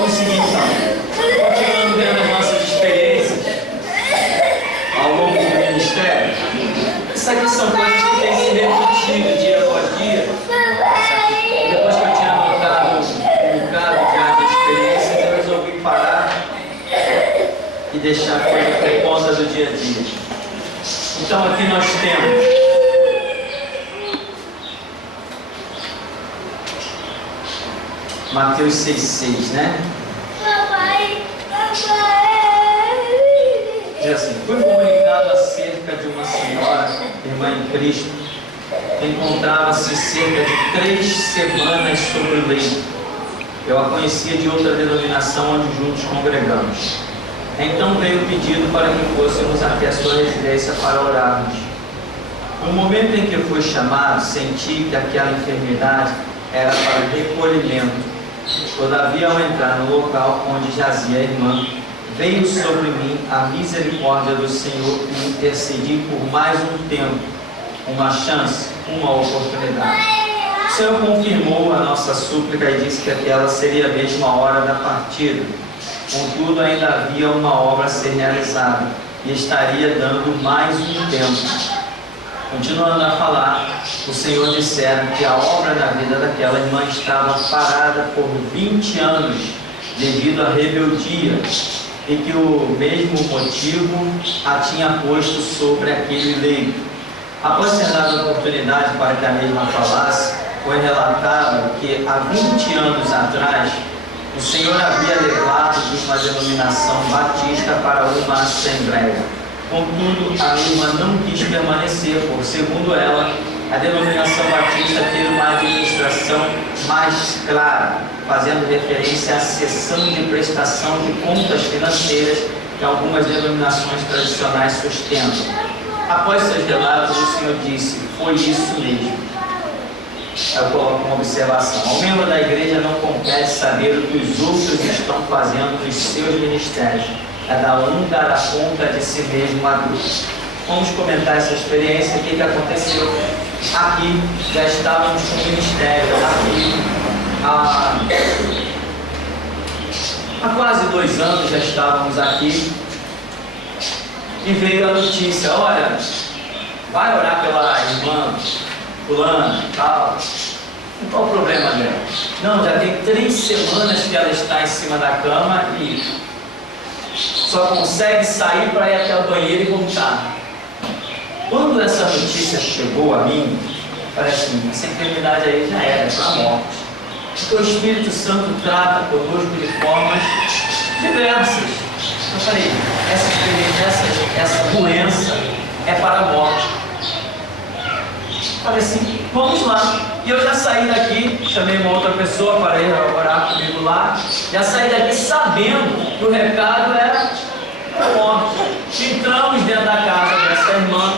Vamos seguir então. Continuando vendo as nossas experiências ao longo do ministério. Isso aqui são coisas que têm se repetido dia após dia. Depois que eu tinha anotado um bocado já da experiência, eu resolvi parar e deixar a coisa por conta do dia a dia. Então aqui nós temos Mateus 6,6, né? Diz assim: foi comunicado acerca de uma senhora, irmã em Cristo, que encontrava-se cerca de 3 semanas sobre o leito. Eu a conhecia de outra denominação onde juntos congregamos. Então veio o pedido para que fôssemos até a sua residência para orarmos. No momento em que fui chamado, senti que aquela enfermidade era para recolhimento. Todavia, ao entrar no local onde jazia a irmã, veio sobre mim a misericórdia do Senhor e intercedi por mais um tempo, uma chance, uma oportunidade. O Senhor confirmou a nossa súplica e disse que aquela seria a mesma hora da partida. Contudo, ainda havia uma obra a ser realizada e estaria dando mais um tempo. Continuando a falar, o Senhor dissera que a obra na vida daquela irmã estava parada por 20 anos devido à rebeldia e que o mesmo motivo a tinha posto sobre aquele leito. Após ser dada a oportunidade para que a mesma falasse, foi relatado que há 20 anos atrás o Senhor havia levado de uma denominação batista para uma assembleia. Contudo, a mesma não quis permanecer, por, segundo ela, a denominação batista ter uma administração mais clara, fazendo referência à cessão de prestação de contas financeiras que algumas denominações tradicionais sustentam. Após seus relatos, o Senhor disse: foi isso mesmo. Eu coloco uma observação: ao membro da igreja não compete saber o que os outros estão fazendo nos seus ministérios. Cada um dará conta de si mesmo a Deus. Vamos comentar essa experiência, o que aconteceu. Aqui já estávamos com o ministério, aqui há quase 2 anos já estávamos aqui, e veio a notícia: olha, vai orar pela irmã fulana e tal. E qual o problema dela? Não, já tem 3 semanas que ela está em cima da cama e só consegue sair para ir até o banheiro e voltar. Quando essa notícia chegou a mim, parece assim: essa enfermidade aí já era para a morte. Porque o Espírito Santo trata conosco de formas diversas. Eu falei: essa doença é para a morte. Falei assim: vamos lá. E eu já saí daqui, chamei uma outra pessoa para ir orar comigo lá. Já saí daqui sabendo que o recado era para a morte. Entramos dentro da casa dessa irmã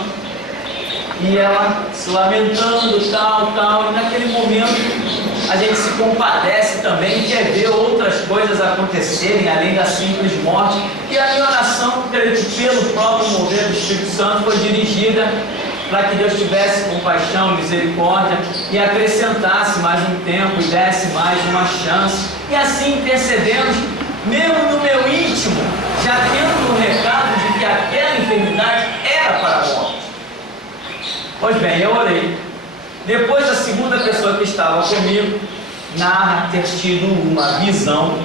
e ela se lamentando, tal. E naquele momento a gente se compadece também, quer ver outras coisas acontecerem além da simples morte. E a minha oração, creio que pelo próprio mover do Espírito Santo, foi dirigida para que Deus tivesse compaixão, misericórdia e acrescentasse mais um tempo e desse mais uma chance. E assim intercedemos, mesmo no meu íntimo, já tendo o recado de que aquela enfermidade era para a morte. Pois bem, eu orei. Depois, a segunda pessoa que estava comigo narra ter tido uma visão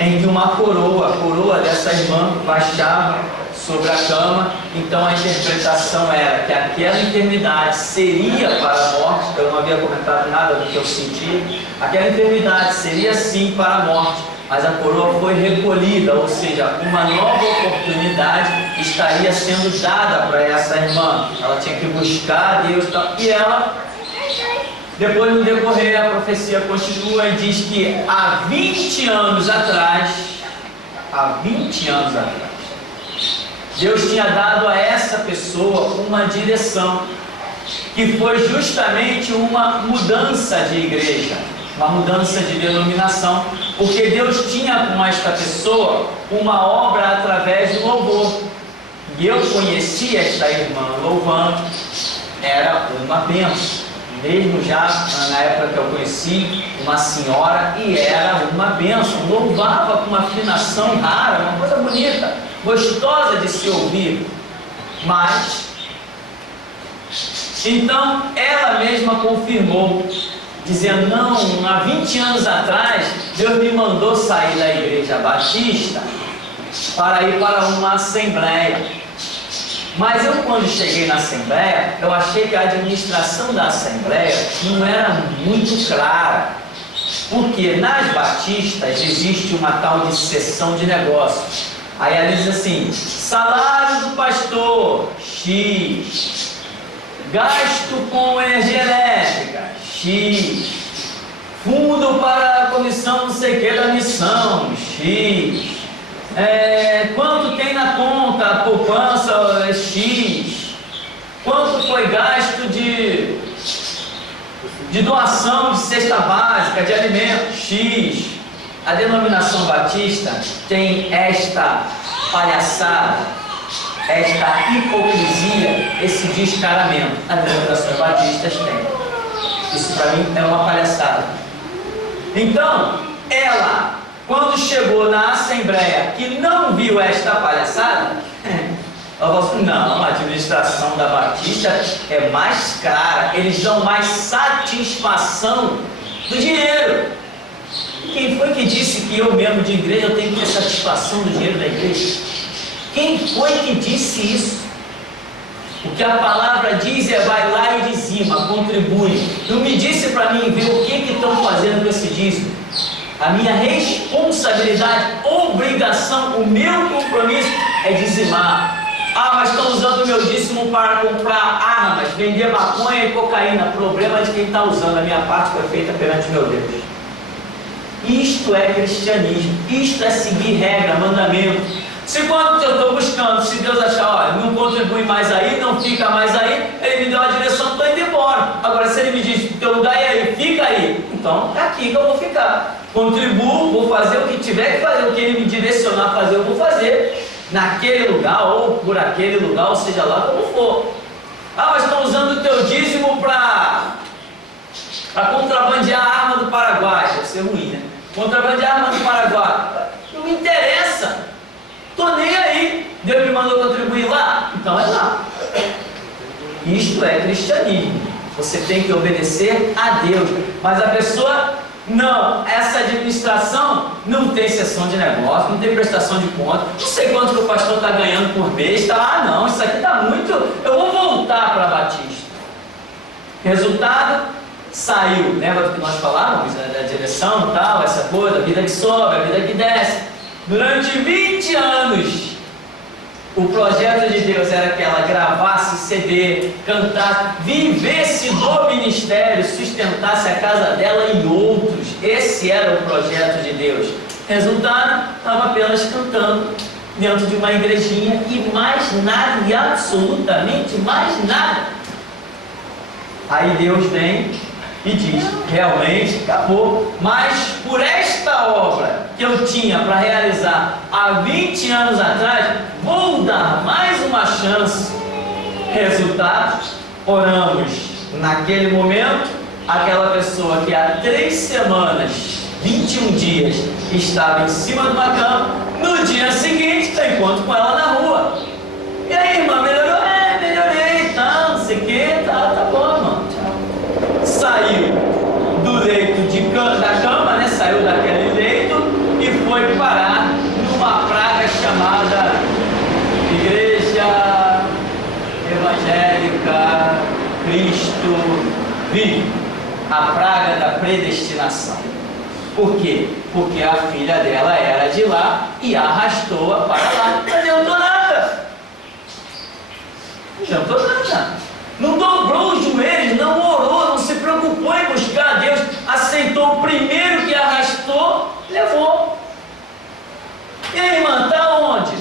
em que uma coroa, a coroa dessa irmã, baixava sobre a cama. Então a interpretação era que aquela enfermidade seria para a morte. Eu não havia comentado nada do que eu senti. Aquela enfermidade seria sim para a morte, mas a coroa foi recolhida, ou seja, uma nova oportunidade estaria sendo dada para essa irmã. Ela tinha que buscar a Deus e ela, depois no decorrer, a profecia continua e diz que há 20 anos atrás, Deus tinha dado a essa pessoa uma direção, que foi justamente uma mudança de igreja, uma mudança de denominação, porque Deus tinha com esta pessoa uma obra através do louvor. E eu conheci esta irmã louvando, era uma bênção, mesmo já na época que eu conheci, uma senhora, e era uma bênção, louvava com uma afinação rara, uma coisa bonita, gostosa de se ouvir. Mas, então, ela mesma confirmou, dizendo: não, há 20 anos atrás, Deus me mandou sair da igreja batista para ir para uma assembleia. Mas eu, quando cheguei na assembleia, eu achei que a administração da assembleia não era muito clara, porque nas batistas existe uma tal de sessão de negócios. Aí ela diz assim: salário do pastor X, gasto com energia elétrica X, fundo para a comissão não sei o que da missão X, quanto tem na conta, a poupança X, quanto foi gasto de doação de cesta básica, de alimentos X. A denominação batista tem esta palhaçada, esta hipocrisia, esse descaramento. As denominações batistas têm. Isso para mim é uma palhaçada. Então, ela, quando chegou na assembleia que não viu esta palhaçada, ela falou assim: não, a administração da Batista é mais cara, eles dão mais satisfação do dinheiro. Quem foi que disse que eu mesmo de igreja eu tenho que ter satisfação do dinheiro da igreja? Quem foi que disse isso? O que a palavra diz é: vai lá e dizima, contribui. Não me disse para mim ver o que estão fazendo com esse dízimo. A minha responsabilidade, obrigação, o meu compromisso é dizimar. Ah, mas estão usando o meu dízimo para comprar armas, vender maconha e cocaína. Problema de quem está usando. A minha parte foi feita perante meu Deus. Isto é cristianismo, isto é seguir regra, mandamento. Se quando eu estou buscando, se Deus achar: olha, não contribui mais aí, não fica mais aí, Ele me deu a direção, estou indo embora. Agora, se Ele me diz: teu lugar é aí, fica aí, então é aqui que eu vou ficar. Contribuo, vou fazer o que tiver que fazer, o que Ele me direcionar a fazer, eu vou fazer, naquele lugar, ou por aquele lugar, ou seja lá como for. Ah, mas estão usando o teu dízimo para contrabandear a arma do Paraguai. Deve ser ruim, né? Contrabandear a arma do Paraguai. Não me interessa. Estou nem aí. Deus me mandou contribuir lá? Então é lá. Isto é cristianismo. Você tem que obedecer a Deus. Mas a pessoa, não. Essa administração não tem sessão de negócio, não tem prestação de conta. Não sei quanto que o pastor está ganhando por mês. Ah, não, isso aqui está muito. Eu vou voltar para a Batista. Resultado: saiu. Lembra do que nós falávamos? Da direção e tal, essa coisa, a vida que sobe, a vida que desce. Durante 20 anos, o projeto de Deus era que ela gravasse CD, cantasse, vivesse do ministério, sustentasse a casa dela e outros. Esse era o projeto de Deus. Resultado: estava apenas cantando dentro de uma igrejinha e mais nada, e absolutamente mais nada. Aí Deus vem e diz: realmente acabou, mas por esta obra que eu tinha para realizar há 20 anos atrás, vou dar mais uma chance. Resultado: oramos naquele momento, aquela pessoa que há 3 semanas, 21 dias, estava em cima de uma cama, no dia seguinte eu encontro com ela na rua. E aí, irmã, melhorou? Melhorei, tá, não sei o que, tá bom, irmão, tchau. Saiu do leito da cama, né? Saiu daquele leito e foi parar numa praga chamada Igreja Evangélica Cristo Vive, a praga da predestinação. Por quê? Porque a filha dela era de lá e arrastou-a para lá. Não adiantou nada. Não adiantou nada. Não dobrou os joelhos, não orou, não se preocupou em buscar a Deus, aceitou o primeiro que arrastou, levou. E aí, irmã, está onde?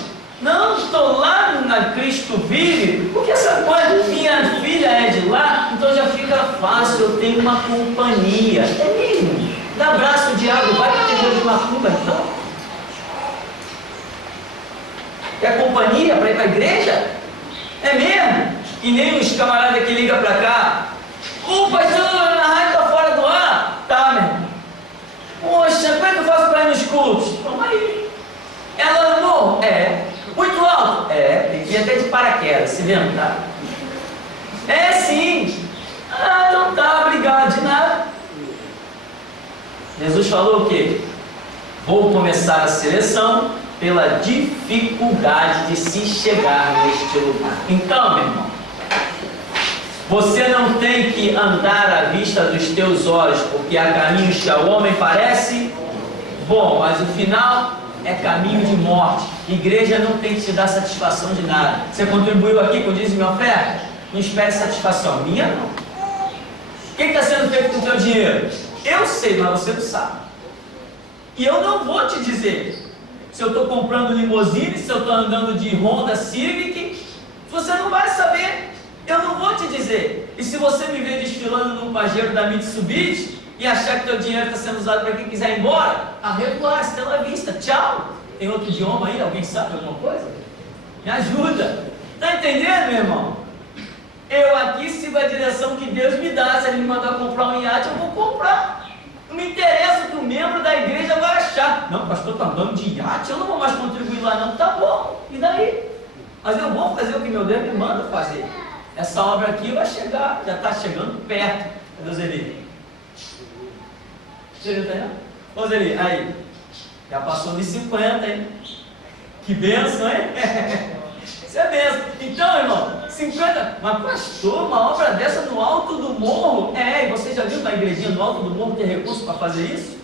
Não, estou lá na Cristo Vive, porque essa coisa, minha filha é de lá, então já fica fácil, eu tenho uma companhia. É mesmo? Dá abraço, diabo, vai para ter de macumba, então. Quer companhia para ir para a igreja? É mesmo? E nem os camaradas que ligam para cá: O pastor na rádio está fora do ar? Tá, meu irmão. Poxa, como é que eu faço para ir nos cultos? Vamos aí. Ela no morro? É. Muito alto? É. Tem que ir até de paraquedas, se lembra, tá? É sim. Ah, então tá, obrigado, de nada. Jesus falou o quê? Vou começar a seleção pela dificuldade de se chegar neste lugar. Então, meu irmão, você não tem que andar à vista dos teus olhos, porque há caminhos que ao homem parece bom, mas o final é caminho de morte. Igreja não tem que te dar satisfação de nada. Você contribuiu aqui com dízimo e oferta? Não espere satisfação. Minha não. O que está sendo feito com o teu dinheiro? Eu sei, mas você não sabe. E eu não vou te dizer se eu estou comprando limousine, se eu estou andando de Honda Civic. Você não vai saber. Eu não vou te dizer. E se você me ver desfilando num pajeiro da Mitsubishi e achar que teu dinheiro está sendo usado para quem quiser ir embora, arregula, estela à vista, tchau. Tem outro idioma aí? Alguém sabe alguma coisa? Me ajuda. Está entendendo, meu irmão? Eu aqui sigo a direção que Deus me dá. Se Ele me mandar comprar um iate, eu vou comprar. Não me interessa o que o membro da igreja vai achar. Não, pastor, está andando de iate, eu não vou mais contribuir lá não. Tá bom, e daí? Mas eu vou fazer o que meu Deus me manda fazer. Essa obra aqui vai chegar, já está chegando perto. Cadê o Zeli? Você está aí? Ô Zeli, aí. Já passou de 50, hein? Que benção, hein? Isso é benção. Então, irmão, 50. Mas pastor, uma obra dessa no alto do morro? É, e você já viu na igrejinha no alto do morro ter recurso para fazer isso?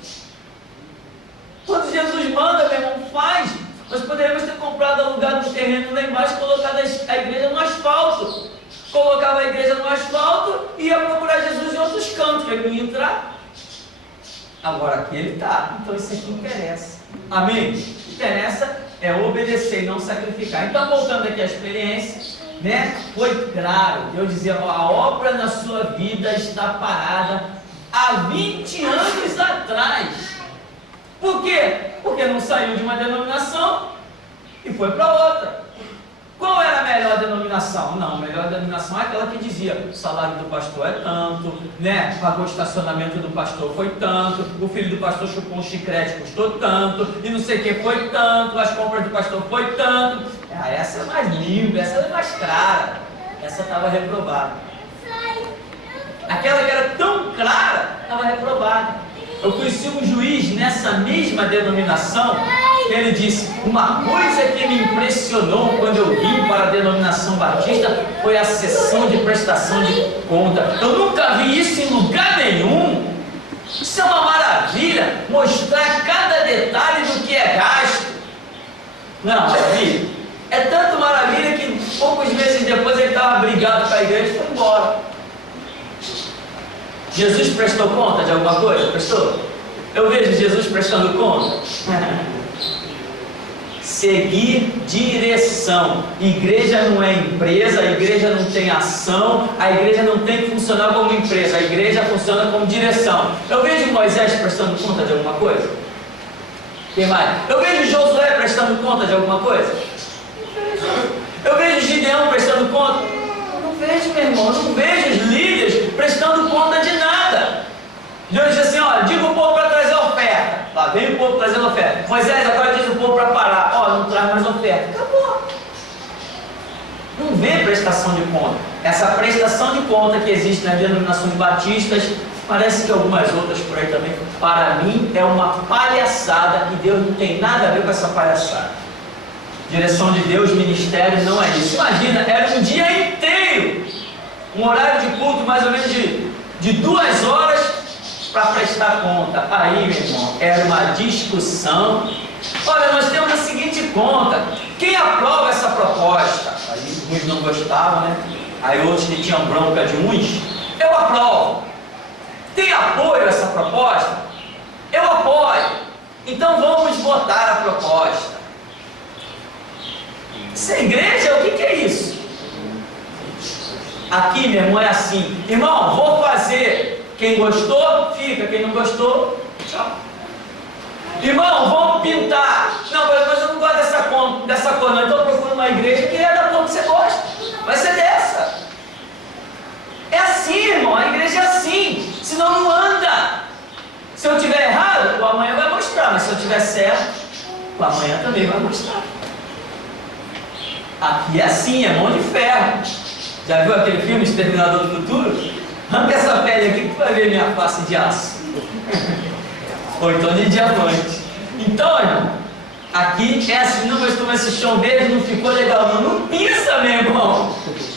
Quando Jesus manda, meu irmão, faz. Nós poderíamos ter comprado, alugado um terreno lá embaixo, colocado a igreja no asfalto. Colocava a igreja no asfalto e ia procurar Jesus em outros cantos, que ele não ia entrar. Agora aqui ele está, então isso aqui interessa. Amém? Interessa é obedecer e não sacrificar. Então, voltando aqui à experiência, né? Foi claro, eu dizia, ó, a obra na sua vida está parada há 20 anos atrás. Por quê? Porque não saiu de uma denominação e foi para outra. Qual era a melhor denominação? Não, a melhor denominação é aquela que dizia: o salário do pastor é tanto, né? Pagou o estacionamento do pastor foi tanto, o filho do pastor chupou um chiclete, custou tanto, e não sei o que foi tanto, as compras do pastor foi tanto. Ah, essa é mais limpa, essa é mais clara, essa estava reprovada. Aquela que era tão clara, estava reprovada. Eu conheci um juiz nessa mesma denominação. Ele disse: uma coisa que me impressionou quando eu vim para a denominação batista foi a sessão de prestação de conta. Eu nunca vi isso em lugar nenhum. Isso é uma maravilha, mostrar cada detalhe do que é gasto. Não, maravilha. É tanto maravilha que poucos meses depois ele estava brigado com a igreja e foi embora. Jesus prestou conta de alguma coisa? Prestou? Eu vejo Jesus prestando conta. Seguir direção. Igreja não é empresa, a igreja não tem ação, a igreja não tem que funcionar como empresa, a igreja funciona como direção. Eu vejo Moisés prestando conta de alguma coisa? Quem mais? Eu vejo Josué prestando conta de alguma coisa? Eu vejo Gideão prestando conta? Eu não vejo, meu irmão, eu não vejo os líderes prestando conta de nada. Deus diz assim: olha, diga o povo para trazer oferta. Lá vem o povo trazendo oferta. Moisés agora diz o povo para parar. Ó, não traz mais oferta. Acabou. Não vê prestação de conta. Essa prestação de conta que existe nas denominações batistas, parece que algumas outras por aí também, para mim é uma palhaçada, e Deus não tem nada a ver com essa palhaçada. Direção de Deus, ministério, não é isso. Imagina, era um dia inteiro, um horário de culto mais ou menos de 2 horas para prestar conta. Aí, meu irmão, era uma discussão. Olha, nós temos a seguinte conta: quem aprova essa proposta? Aí uns não gostavam, né? Aí outros que tinham bronca de uns: eu aprovo. Tem apoio a essa proposta? Eu apoio. Então vamos votar a proposta. Isso é igreja? O que é isso? Aqui, meu irmão, é assim: irmão, vou fazer. Quem gostou, fica. Quem não gostou, tchau. Irmão, vamos pintar. Não, mas eu não gosto dessa cor não. Então procura uma igreja que é da cor que você gosta. Vai ser dessa. É assim, irmão. A igreja Senão não anda. Se eu tiver errado, o amanhã vai mostrar, mas se eu tiver certo, o amanhã também vai mostrar. Aqui é assim, é mão de ferro. Já viu aquele filme Exterminador do Futuro? Arranca essa pele aqui que tu vai ver minha face de aço. Ou então de diamante. Então, irmão, aqui é assim, não, mas como esse chão verde não ficou legal, não. Não pensa, meu irmão.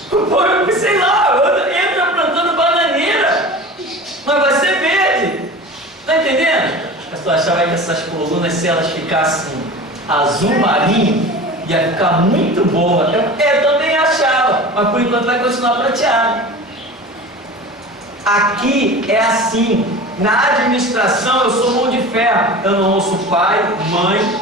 Pô, sei lá, entra plantando bananeira, mas vai ser verde. Tá entendendo? Mas tu achava que essas colunas, se elas ficassem azul marinho, ia ficar muito boa. Eu também achava, mas por enquanto vai continuar prateado. Aqui é assim. Na administração eu sou mão de ferro. Eu não ouço pai, mãe,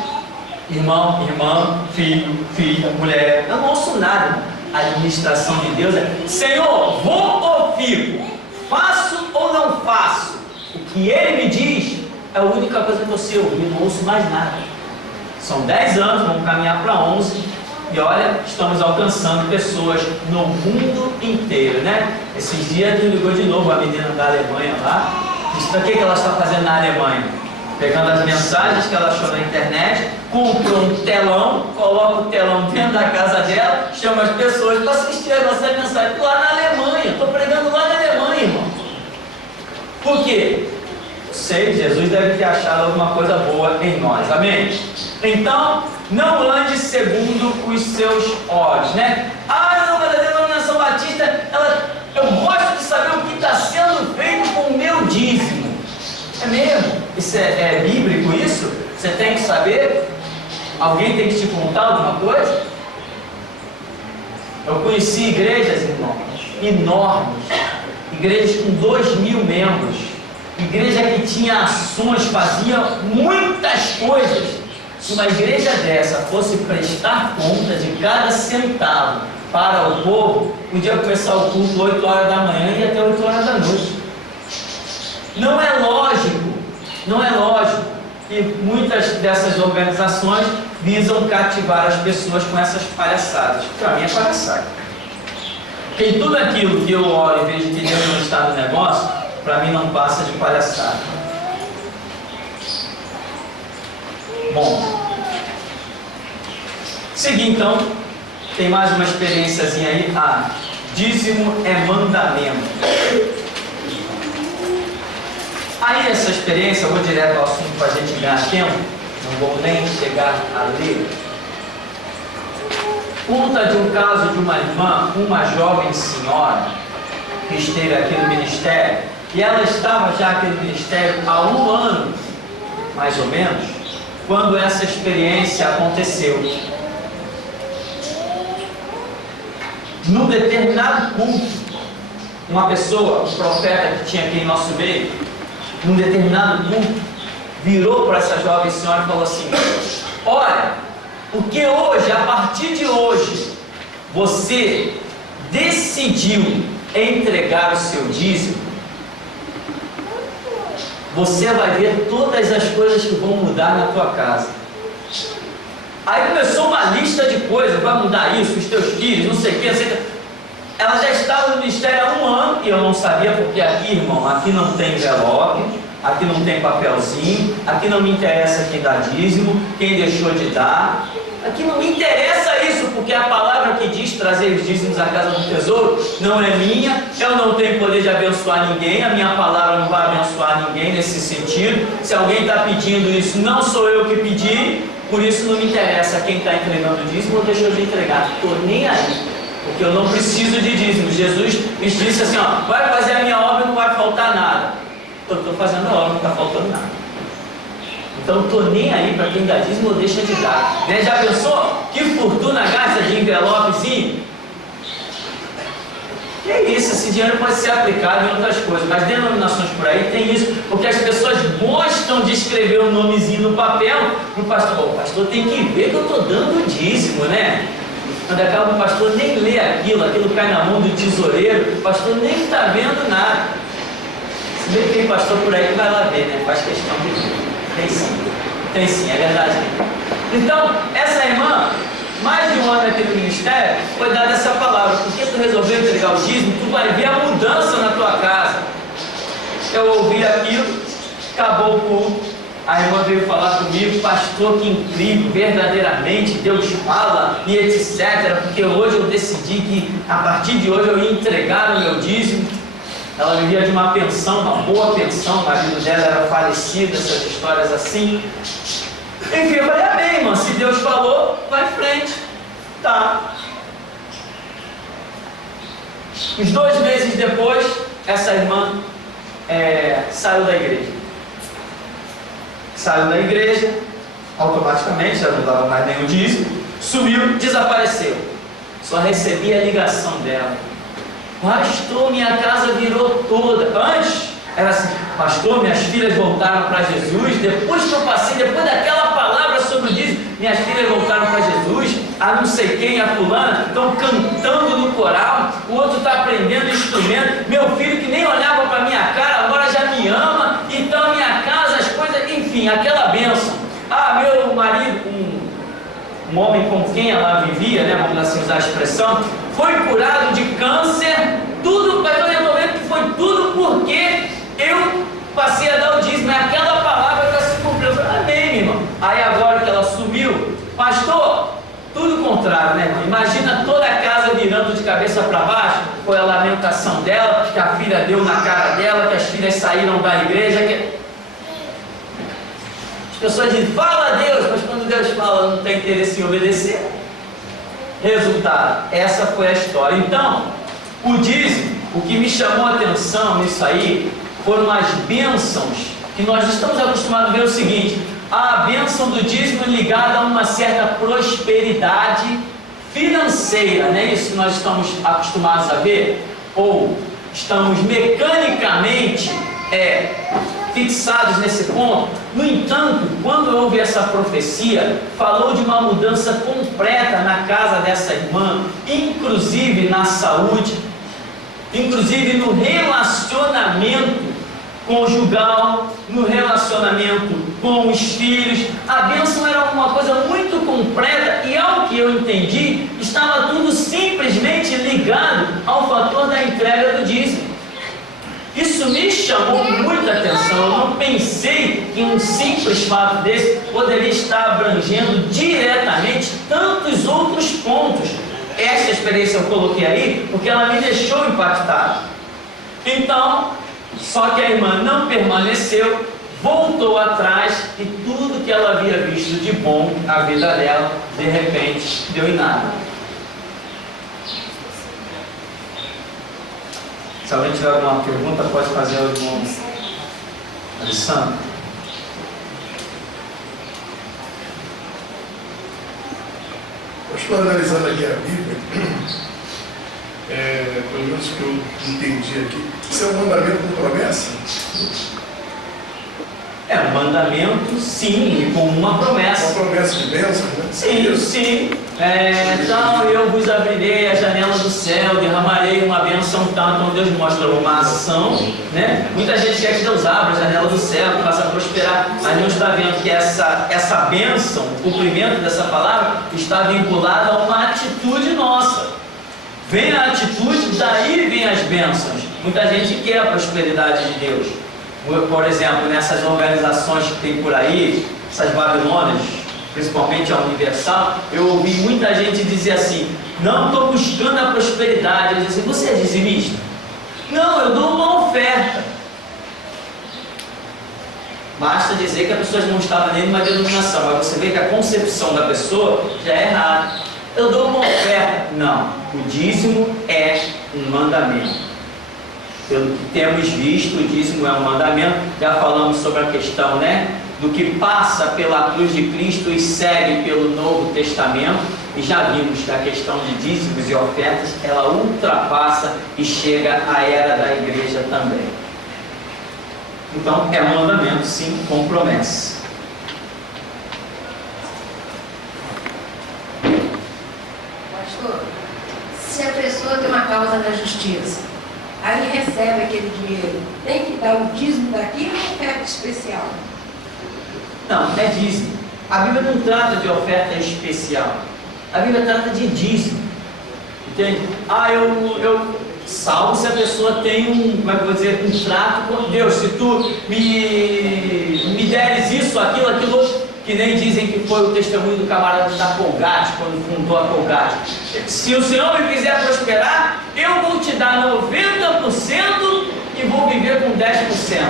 irmão, irmã, filho, filha, mulher. Eu não ouço nada. A administração de Deus é: Senhor, vou ou fico? Faço ou não faço? O que Ele me diz é a única coisa que eu sei ouvir. Não ouço mais nada. São 10 anos, vamos caminhar para 11. E olha, estamos alcançando pessoas no mundo inteiro, né? Esses dias me ligou de novo a menina da Alemanha lá. Disse: o que ela está fazendo na Alemanha? Pegando as mensagens que ela achou na internet, comprou um telão, coloca o telão dentro da casa dela, chama as pessoas para assistir a nossa mensagem lá na Alemanha. Estou pregando lá na Alemanha, irmão. Por quê? Sei, Jesus deve ter achado alguma coisa boa em nós, amém? Então, não ande segundo os seus olhos, né? Não, mas a denominação batista, eu gosto de saber o que está sendo feito com o meu dízimo. É mesmo? Isso é bíblico isso? Você tem que saber? Alguém tem que te contar alguma coisa? Eu conheci igrejas, irmãos, enormes, igrejas com 2.000 membros, igreja que tinha ações, fazia muitas coisas. Se uma igreja dessa fosse prestar conta de cada centavo para o povo, podia começar o culto 8 horas da manhã e até 8 horas da noite. Não é lógico que muitas dessas organizações visam cativar as pessoas com essas palhaçadas. Para mim é palhaçada. Porque tudo aquilo que eu olho e vejo que Deus não está no negócio, para mim não passa de palhaçada. Bom, seguir então, tem mais uma experiênciazinha aí. Dízimo é mandamento. Aí essa experiência, eu vou direto ao assunto para a gente ganhar tempo, não vou nem chegar a ler. Conta de um caso de uma irmã, uma jovem senhora, que esteve aqui no ministério, e ela estava já aqui no ministério há 1 ano, mais ou menos, quando essa experiência aconteceu. Num determinado culto, uma pessoa, um profeta que tinha aqui em nosso meio, num determinado culto, virou para essa jovem senhora e falou assim: olha, porque hoje, a partir de hoje, você decidiu entregar o seu dízimo, você vai ver todas as coisas que vão mudar na tua casa. Aí começou uma lista de coisas: vai mudar isso, os teus filhos, não sei o que, não sei o que. Ela já estava no ministério há 1 ano, e eu não sabia, porque aqui, irmão, aqui não tem envelope, aqui não tem papelzinho, aqui não me interessa quem dá dízimo, quem deixou de dar. Aqui não me interessa isso, porque a palavra que diz trazer os dízimos à casa do tesouro não é minha, eu não tenho poder de abençoar ninguém, a minha palavra não vai abençoar ninguém nesse sentido. Se alguém está pedindo isso, não sou eu que pedi, por isso não me interessa quem está entregando o dízimo ou deixou de entregar, estou nem aí, porque eu não preciso de dízimo. Jesus me disse assim: vai fazer a minha obra e não vai faltar nada. Eu estou fazendo a obra, não está faltando nada. Então estou nem aí para quem dá dízimo ou deixa de dar, né? Já pensou que fortuna gasta de envelopezinho? Que é isso, esse dinheiro pode ser aplicado em outras coisas, mas denominações por aí tem isso, porque as pessoas gostam de escrever um nomezinho no papel para o pastor. O pastor tem que ver que eu estou dando dízimo, né? Quando acaba o pastor nem lê aquilo cai na mão do tesoureiro, o pastor nem está vendo nada. Se bem que tem pastor por aí que vai lá ver, né? Faz questão de ver. Tem sim, é verdade. Então, essa irmã, mais de 1 ano aqui no ministério, foi dada essa palavra: porque tu resolveu entregar o dízimo, tu vai ver a mudança na tua casa. Eu ouvi aquilo, acabou o culto. A irmã veio falar comigo: pastor, que incrível, verdadeiramente Deus fala e etc. Porque hoje eu decidi que a partir de hoje eu ia entregar o meu dízimo. Ela vivia de uma pensão, uma boa pensão, o marido dela era falecido, essas histórias assim. Enfim, eu falei: amém, irmã, se Deus falou, vai em frente. Tá. Uns 2 meses depois, essa irmã saiu da igreja. Saiu da igreja, automaticamente, já não dava mais nenhum dízimo, sumiu, desapareceu. Só recebia a ligação dela: pastor, minha casa virou toda. Antes era assim: pastor, minhas filhas voltaram para Jesus. Depois que eu passei, depois daquela palavra sobre o dízimo, minhas filhas voltaram para Jesus. A não sei quem, a fulana, estão cantando no coral. O outro está aprendendo instrumento. Meu filho, que nem olhava para minha cara, agora já me ama. Então a minha casa, as coisas, enfim, aquela bênção. Meu marido, um homem com quem ela vivia, né, vamos assim usar a expressão, foi curado de câncer. Tudo, mas eu resolvi que foi tudo porque eu passei a dar o dízimo. É aquela palavra que se cumpriu. Eu falei: amém, minha irmã. Aí agora que ela sumiu, pastor, tudo contrário, né, irmão? Imagina toda a casa virando de cabeça para baixo. Foi a lamentação dela, que a filha deu na cara dela, que as filhas saíram da igreja. As pessoas dizem: fala a Deus, mas quando Deus fala, não tem interesse em obedecer. Resultado, essa foi a história. Então, o dízimo, o que me chamou a atenção nisso aí, foram as bênçãos, que nós estamos acostumados a ver o seguinte: a bênção do dízimo ligada a uma certa prosperidade financeira, não é isso que nós estamos acostumados a ver? Ou estamos mecanicamente fixados nesse ponto? No entanto, quando eu ouvi essa profecia, falou de uma mudança completa na casa dessa irmã, inclusive na saúde, inclusive no relacionamento conjugal, no relacionamento com os filhos. A bênção era uma coisa muito completa e, ao que eu entendi, estava tudo simplesmente ligado ao fator da entrega do dízimo. Isso me chamou muita atenção. Eu não pensei que um simples fato desse poderia estar abrangendo diretamente tantos outros pontos. Essa experiência eu coloquei aí porque ela me deixou impactado. Então, só que a irmã não permaneceu, voltou atrás e tudo que ela havia visto de bom na vida dela, de repente, deu em nada. Se alguém tiver alguma pergunta, pode fazer ao irmão Alessandro. Eu estou analisando aqui a Bíblia, pelo menos que eu entendi aqui, isso é um mandamento com promessa? É um mandamento, sim, com uma promessa. Uma promessa de bênção, né? Sim, sim. Então eu vos abrirei a janela do céu, derramarei uma bênção tanto. Então Deus mostra uma ação, né? Muita gente quer que Deus abra a janela do céu, que faça prosperar, mas não está vendo que essa bênção, o cumprimento dessa palavra, está vinculada a uma atitude nossa. Vem a atitude, daí vem as bênçãos. Muita gente quer a prosperidade de Deus. Por exemplo, nessas organizações que tem por aí, essas babilônias, principalmente a Universal, eu ouvi muita gente dizer assim: não estou buscando a prosperidade. Eu disse assim: você é dizimista? Não, eu dou uma oferta. Basta dizer que a pessoa não estava nem numa denominação, mas você vê que a concepção da pessoa já é errada. Eu dou uma oferta. Não, o dízimo é um mandamento. Pelo que temos visto, o dízimo é um mandamento. Já falamos sobre a questão, né, do que passa pela cruz de Cristo e segue pelo Novo Testamento. E já vimos que a questão de dízimos e ofertas, ela ultrapassa e chega à era da igreja também. Então, é um mandamento, sim, com promessa. Pastor, se a pessoa tem uma causa na justiça, aí recebe aquele dinheiro, tem que dar o dízimo daquilo ou oferta especial? Não, é dízimo. A Bíblia não trata de oferta especial. A Bíblia trata de dízimo. Entende? Salvo se a pessoa tem como é que eu vou dizer, um trato com Deus. Se tu me deres isso, aquilo, outro, que nem dizem que foi o testemunho do camarada da Colgate, quando fundou a Colgate. Se o Senhor me fizer prosperar, eu vou te dar 90% e vou viver com 10%.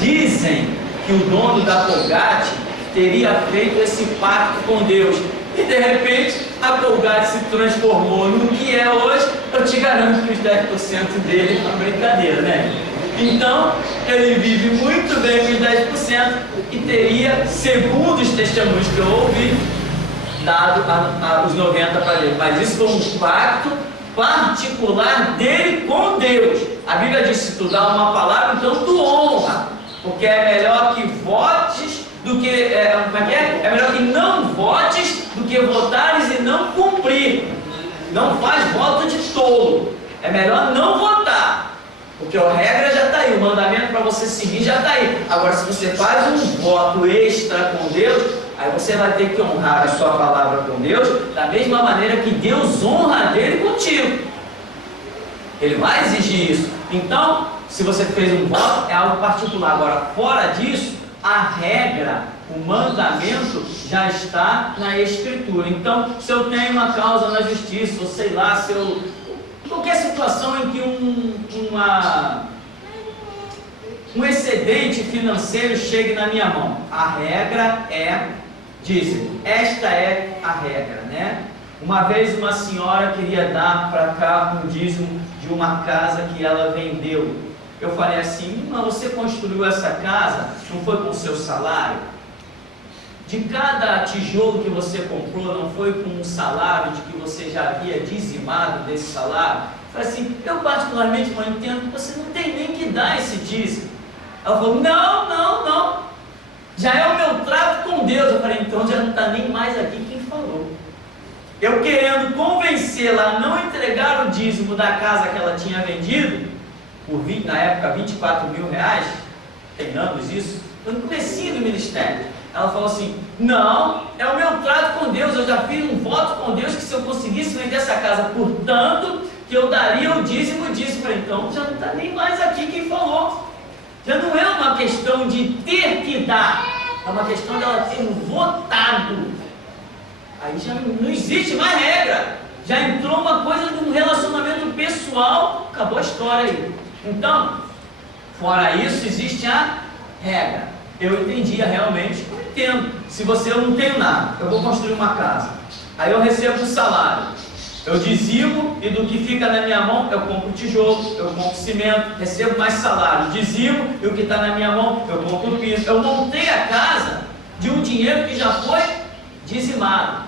Dizem que o dono da Colgate teria feito esse pacto com Deus. E de repente a Colgate se transformou no que é hoje. Eu te garanto que os 10% dele é uma brincadeira, né? Então ele vive muito bem com os 10% e teria, segundo os testemunhos que eu ouvi, dado os 90% para Deus. Mas isso foi um pacto particular dele com Deus. A Bíblia diz: se tu dá uma palavra, então tu honra, porque é melhor que votes do que é melhor que não votes do que votares e não cumprir. Não faz voto de tolo. É melhor não votar, porque a regra já está aí, o mandamento para você seguir já está aí. Agora, se você faz um voto extra com Deus, aí você vai ter que honrar a sua palavra com Deus da mesma maneira que Deus honra a dele contigo. Ele vai exigir isso. Então, se você fez um voto, é algo particular. Agora, fora disso, a regra, o mandamento já está na Escritura. Então, se eu tenho uma causa na justiça, ou sei lá, se eu... qualquer situação em que um excedente financeiro chegue na minha mão, a regra é dízimo. Esta é a regra, né? Uma vez uma senhora queria dar para cá um dízimo de uma casa que ela vendeu. Eu falei assim: irmã, você construiu essa casa, não foi com o seu salário? De cada tijolo que você comprou, não foi com um salário de que você já havia dizimado desse salário? Eu falei assim: eu particularmente, irmã, entendo que você não tem nem que dar esse dízimo. Ela falou: não, já é o meu trato com Deus. Eu falei: então já não está nem mais aqui quem falou. Eu querendo convencê-la a não entregar o dízimo da casa que ela tinha vendido, por na época 24 mil reais, tem anos isso, no comecinho do ministério. Ela falou assim: não, é o meu trato com Deus, eu já fiz um voto com Deus que se eu conseguisse vender essa casa por tanto, que eu daria o dízimo disso. Falei: então já não está nem mais aqui quem falou. Já não é uma questão de ter que dar, é uma questão dela ter votado. Aí já não existe mais regra, já entrou uma coisa de um relacionamento pessoal, acabou a história aí. Então, fora isso, existe a regra. Eu entendia realmente, eu entendo. Se eu não tenho nada, eu vou construir uma casa, aí eu recebo um salário, eu dizimo e do que fica na minha mão eu compro tijolo, eu compro cimento, recebo mais salário, dizimo e o que está na minha mão eu compro piso. Eu montei a casa de um dinheiro que já foi dizimado.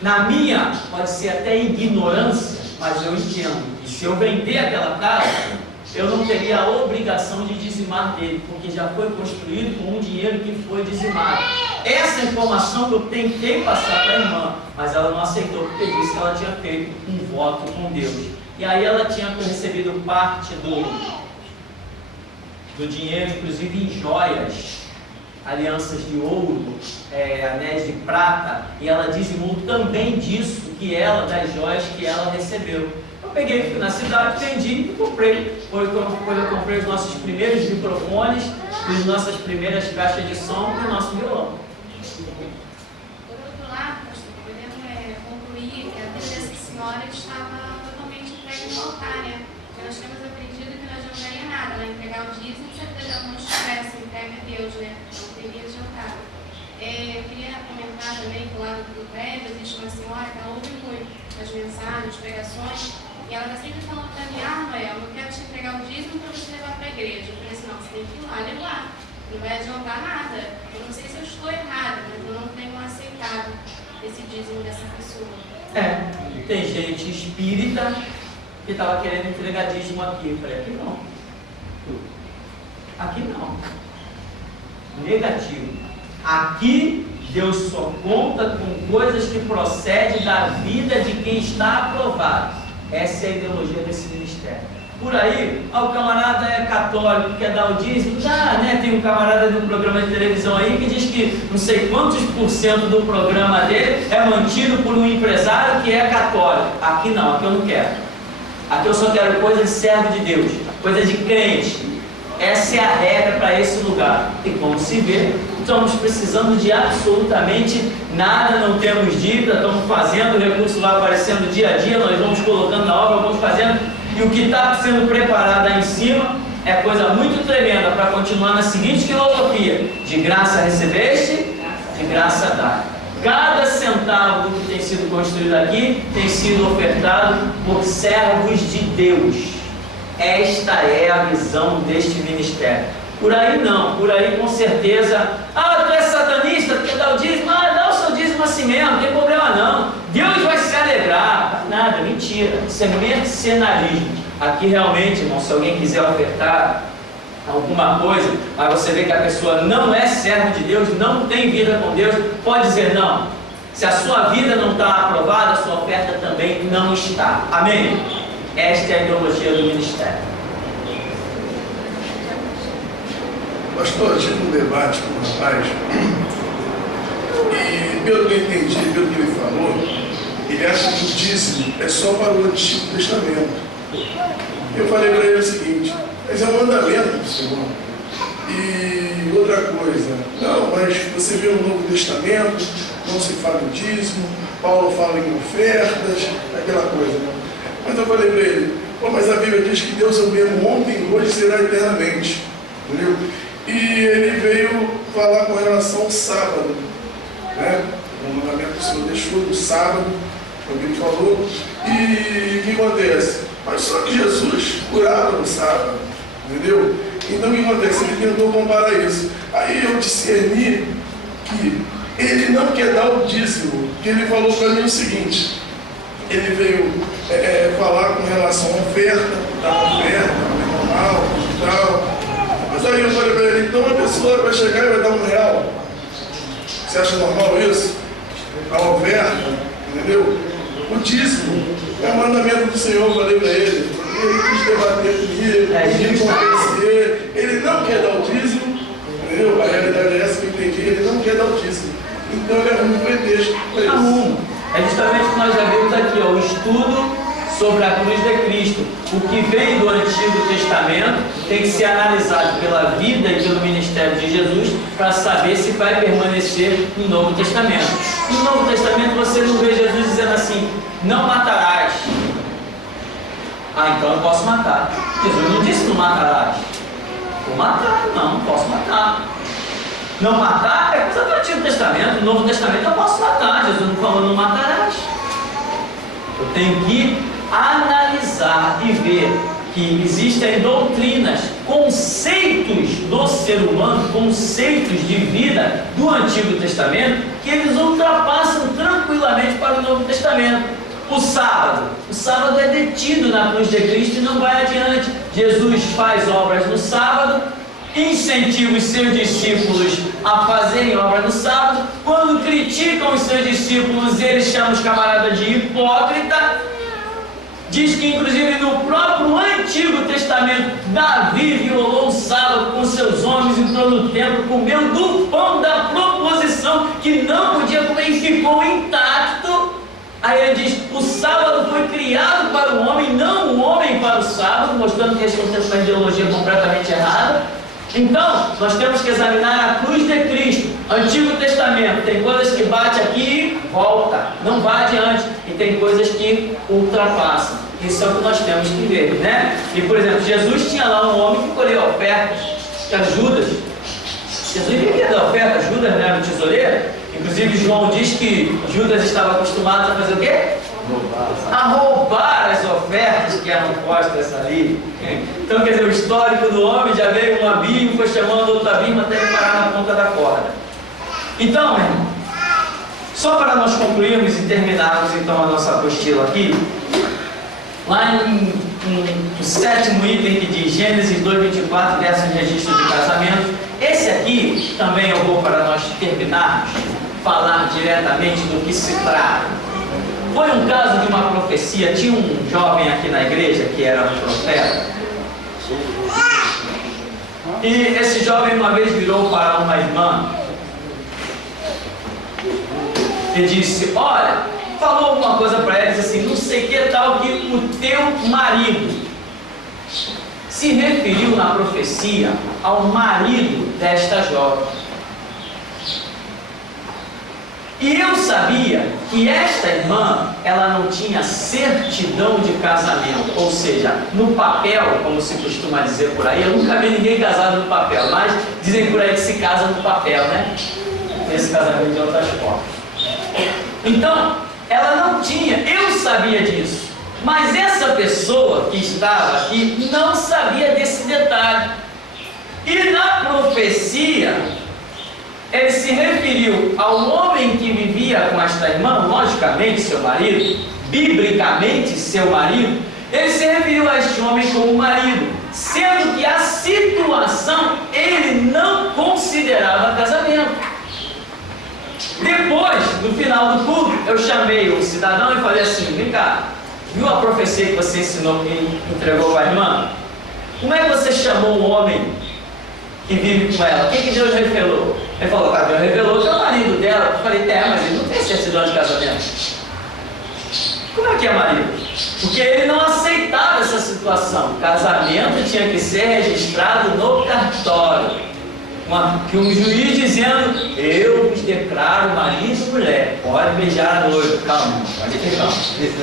Na minha, pode ser até ignorância, mas eu entendo. E se eu vender aquela casa, eu não teria a obrigação de dizimar dele, porque já foi construído com um dinheiro que foi dizimado. Essa informação que eu tentei passar para a irmã, mas ela não aceitou, porque disse que ela tinha feito um voto com Deus. E aí ela tinha recebido parte do dinheiro, inclusive em joias, alianças de ouro, anéis de prata, e ela dizimou também disso, que ela, das joias que ela recebeu. Eu peguei, fui na cidade, vendi e comprei. Foi quando eu comprei os nossos primeiros microfones, as nossas primeiras caixas de som e o nosso violão. Por outro lado, pastor, podemos concluir que a vida dessa senhora estava totalmente entregue no altar, né? Porque nós temos aprendido que não adiantaria nada ela entregar o dízimo se ela não estivesse entregue a Deus, né? Não teria adiantado. Eu queria comentar também que lá no prédio existe uma senhora que ela ouve muito as mensagens, as pregações, e ela está sempre falando para mim: Noel, eu quero te entregar o dízimo para você levar para a igreja. Eu falei assim: não, você tem que ir lá levar, não vai adiantar nada. Eu não sei se eu estou errada, mas eu não tenho aceitado esse dízimo dessa pessoa. Tem gente espírita que estava querendo entregar dízimo aqui. Eu falei: aqui não. Aqui não. Negativo. Aqui Deus só conta com coisas que procedem da vida de quem está aprovado. Essa é a ideologia desse ministério. Por aí, o camarada é católico, quer dar o dízimo, dá, né? Tem um camarada de um programa de televisão aí que diz que não sei quantos % do programa dele é mantido por um empresário que é católico. Aqui não, aqui eu não quero. Aqui eu só quero coisa de servo de Deus, coisa de crente. Essa é a regra para esse lugar. E como se vê, estamos precisando de absolutamente nada, não temos dívida, estamos fazendo, o recurso vai aparecendo dia a dia, nós vamos colocando na obra, vamos fazendo, e o que está sendo preparado aí em cima é coisa muito tremenda para continuar na seguinte filosofia: de graça recebeste, de graça dá. Cada centavo do que tem sido construído aqui tem sido ofertado por servos de Deus. Esta é a visão deste ministério. Por aí não, por aí com certeza, tu é satanista, tu quer dar o dízimo? Dá o seu dízimo assim mesmo, não tem problema não. Deus vai se alegrar. Nada, mentira, isso é mercenarismo. Aqui realmente, irmão, se alguém quiser ofertar alguma coisa, mas você vê que a pessoa não é servo de Deus, não tem vida com Deus, pode dizer não. Se a sua vida não está aprovada, a sua oferta também não está. Amém? Esta é a ideologia do ministério. Pastor, eu tive um debate com o rapaz, e pelo que eu entendi, pelo que ele falou, ele acha que o dízimo é só para o Antigo Testamento. Eu falei para ele o seguinte: mas é um mandamento do Senhor. E outra coisa, não, mas você vê no Novo Testamento, não se fala em dízimo, Paulo fala em ofertas, aquela coisa, né? Mas eu falei para ele: mas a Bíblia diz que Deus é o mesmo ontem, hoje e será eternamente. Entendeu? E ele veio falar com relação ao sábado, né? O mandamento do Senhor deixou no sábado, como ele falou. E o que acontece? Mas só que Jesus curava no sábado, entendeu? Então o que acontece? Ele tentou comparar isso. Aí eu discerni que ele não quer dar o dízimo, que ele falou para mim o seguinte: ele veio falar com relação à oferta, normal e tal. Mas aí eu falei para ele: então a pessoa vai chegar e vai dar R$1. Você acha normal isso? A oferta, entendeu? O dízimo é o mandamento do Senhor, eu falei para ele. Ele quis debater comigo, quis convencer. Ele não quer dar o dízimo, entendeu? A realidade é essa que eu entendi: ele não quer dar o dízimo. Então ele arruma um pretexto para isso. É justamente o que nós já vimos aqui, o estudo sobre a cruz de Cristo. O que vem do Antigo Testamento tem que ser analisado pela vida e pelo ministério de Jesus para saber se vai permanecer no Novo Testamento. No Novo Testamento você não vê Jesus dizendo assim: não matarás. Então eu posso matar. Jesus não disse não matarás. Vou matar, não posso matar. Não matar é coisa do Antigo Testamento. No Novo Testamento eu posso matar. Jesus não falou não matarás. Eu tenho que analisar e ver que existem doutrinas, conceitos do ser humano, conceitos de vida do Antigo Testamento, que eles ultrapassam tranquilamente para o Novo Testamento. O sábado é detido na cruz de Cristo e não vai adiante. Jesus faz obras no sábado, incentiva os seus discípulos a fazerem obra no sábado. Quando criticam os seus discípulos, ele chama os camaradas de hipócrita. Diz que inclusive no próprio Antigo Testamento, Davi violou o sábado com seus homens, entrou no templo, comeu do pão da proposição que não podia comer e ficou intacto. Aí ele diz: o sábado foi criado para o homem, não o homem para o sábado, mostrando que eles têm uma ideologia completamente errada. Então, nós temos que examinar a cruz de Cristo. Antigo Testamento, tem coisas que bate aqui e volta, não vai adiante, e tem coisas que ultrapassam. Isso é o que nós temos que ver, né? E, por exemplo, Jesus tinha lá um homem que colheu ofertas, que era Judas. Jesus vivia da oferta, Judas não era o tesoureiro. Inclusive, João diz que Judas estava acostumado a fazer o quê? A roubar as ofertas que eram postas ali. Então, quer dizer, o histórico do homem já veio um abismo, foi chamando outro abismo até ele parar na ponta da corda. Então, meu irmão, só para nós concluirmos e terminarmos então a nossa apostila aqui, lá no sétimo item que diz Gênesis 2:24, versos de registro de casamento. Esse aqui também eu vou, para nós terminarmos, falar diretamente do que se trata. Foi um caso de uma profecia. Tinha um jovem aqui na igreja que era um profeta, e esse jovem uma vez virou para uma irmã e disse: olha, falou alguma coisa para ela, disse assim, não sei que tal que o teu marido. Se referiu na profecia ao marido desta jovem. E eu sabia que esta irmã, ela não tinha certidão de casamento, ou seja, no papel, como se costuma dizer por aí, eu nunca vi ninguém casado no papel, mas dizem por aí que se casa no papel, né? Esse casamento de outras formas. Então, ela não tinha, eu sabia disso, mas essa pessoa que estava aqui não sabia desse detalhe. E na profecia, ele se referiu ao homem que vivia com esta irmã, logicamente seu marido, biblicamente seu marido, ele se referiu a este homem como marido, sendo que a situação ele não considerava casamento. Depois, no final do culto, eu chamei o cidadão e falei assim, vem cá, viu a profecia que você ensinou, que entregou para a irmã? Como é que você chamou o homem que vive com ela? O que Deus revelou? Ele falou, Deus revelou que é o marido dela. Eu falei, mas ele não tem certidão de casamento. Como é que é marido? Porque ele não aceitava essa situação. O casamento tinha que ser registrado no cartório. Que um juiz dizendo, eu vos declaro marido e mulher, pode beijar a noiva, calma, pode ter calma.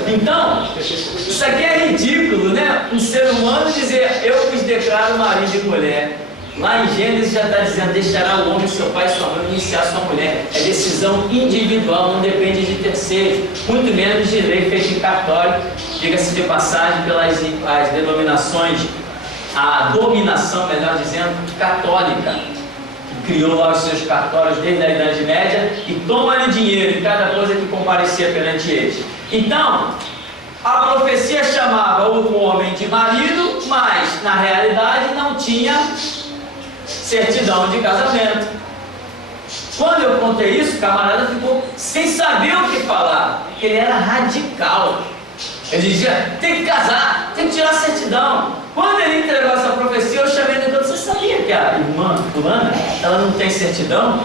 Então, isso aqui é ridículo, né? Um ser humano dizer, eu vos declaro marido e mulher. Lá em Gênesis já está dizendo, deixará o homem, seu pai e sua mãe, iniciar sua mulher. É decisão individual, não depende de terceiros, muito menos de lei feita em cartório, diga-se de passagem, pelas as denominações, a dominação, melhor dizendo, católica, que criou lá os seus cartórios desde a Idade Média e toma-lhe dinheiro em cada coisa que comparecia perante eles. Então, a profecia chamava o homem de marido, mas na realidade não tinha certidão de casamento. Quando eu contei isso, o camarada ficou sem saber o que falar, porque ele era radical. Ele dizia, tem que casar, tem que tirar a certidão. Quando ele entregou essa profecia, eu chamei ele e disse, você sabia que a irmã fulana, ela não tem certidão?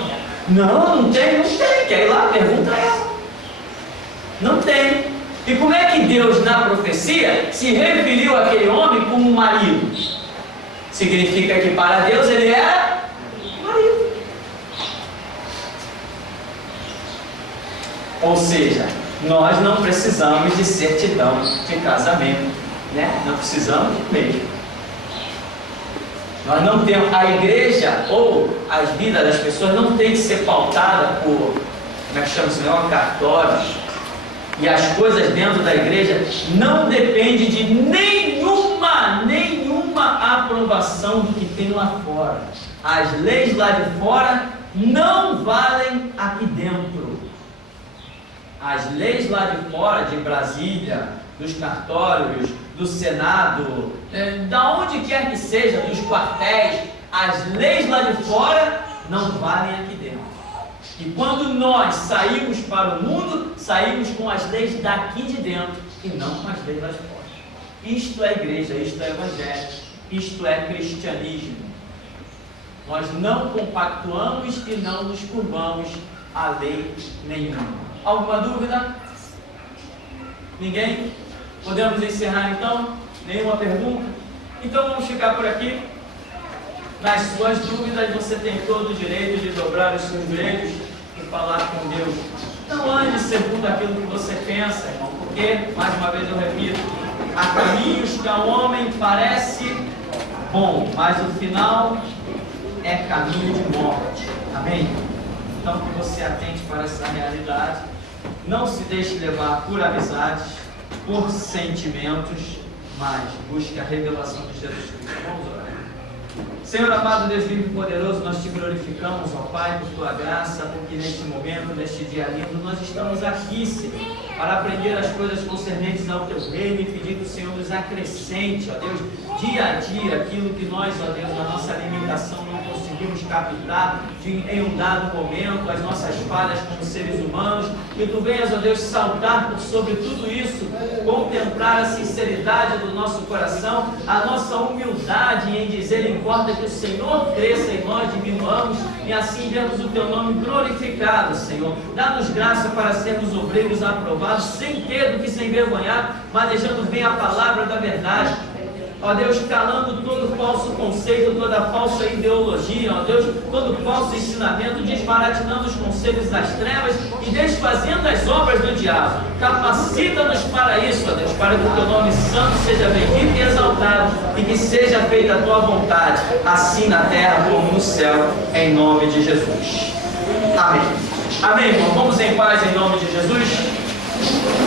Não tem, quer ir lá, pergunta a ela. Não tem. E como é que Deus, na profecia, se referiu àquele homem como marido? Significa que para Deus ele era marido. Ou seja, nós não precisamos de certidão de casamento, né? Não precisamos mesmo. Nós não temos, a igreja ou as vidas das pessoas não tem que ser pautada por, como é que chama isso, cartórios. E as coisas dentro da igreja não dependem de nenhuma aprovação do que tem lá fora. As leis lá de fora não valem aqui dentro. As leis lá de fora, de Brasília, dos cartórios, do Senado, da onde quer que seja, dos quartéis, as leis lá de fora não valem aqui dentro. E quando nós saímos para o mundo, saímos com as leis daqui de dentro e não com as leis lá de fora. Isto é igreja, isto é evangelho, isto é cristianismo. Nós não compactuamos e não nos curvamos a lei nenhuma. Alguma dúvida? Ninguém? Podemos encerrar então? Nenhuma pergunta? Então vamos ficar por aqui. Nas suas dúvidas você tem todo o direito de dobrar os seus joelhos e falar com Deus. Não ande segundo aquilo que você pensa, irmão, porque, mais uma vez eu repito, há caminhos que ao homem parece bom, mas o final é caminho de morte. Amém? Então que você atente para essa realidade, não se deixe levar por amizades, por sentimentos, mas busque a revelação de Jesus Cristo. Vamos orar. Senhor amado, Deus vivo e poderoso, nós te glorificamos, ó Pai, por tua graça, porque neste momento, neste dia lindo, nós estamos aqui, Senhor, para aprender as coisas concernentes ao teu reino e pedir que o Senhor nos acrescente, ó Deus, dia a dia, aquilo que nós, ó Deus, na nossa limitação não conseguimos conseguimos captar em um dado momento as nossas falhas como seres humanos, que Tu venhas, ó Deus, saltar por sobre tudo isso, contemplar a sinceridade do nosso coração, a nossa humildade em dizer, importa que o Senhor cresça e nós diminuamos, e assim vermos o Teu nome glorificado, Senhor. Dá-nos graça para sermos obreiros aprovados, sem ter do que se envergonhar, manejando bem a palavra da verdade. Ó Deus, calando todo falso conceito, toda falsa ideologia, ó Deus, todo falso ensinamento, desbaratinando os conselhos das trevas e desfazendo as obras do diabo. Capacita-nos para isso, ó Deus, para que o Teu nome santo seja bendito e exaltado e que seja feita a Tua vontade, assim na terra como no céu, em nome de Jesus. Amém. Amém, irmão. Vamos em paz em nome de Jesus.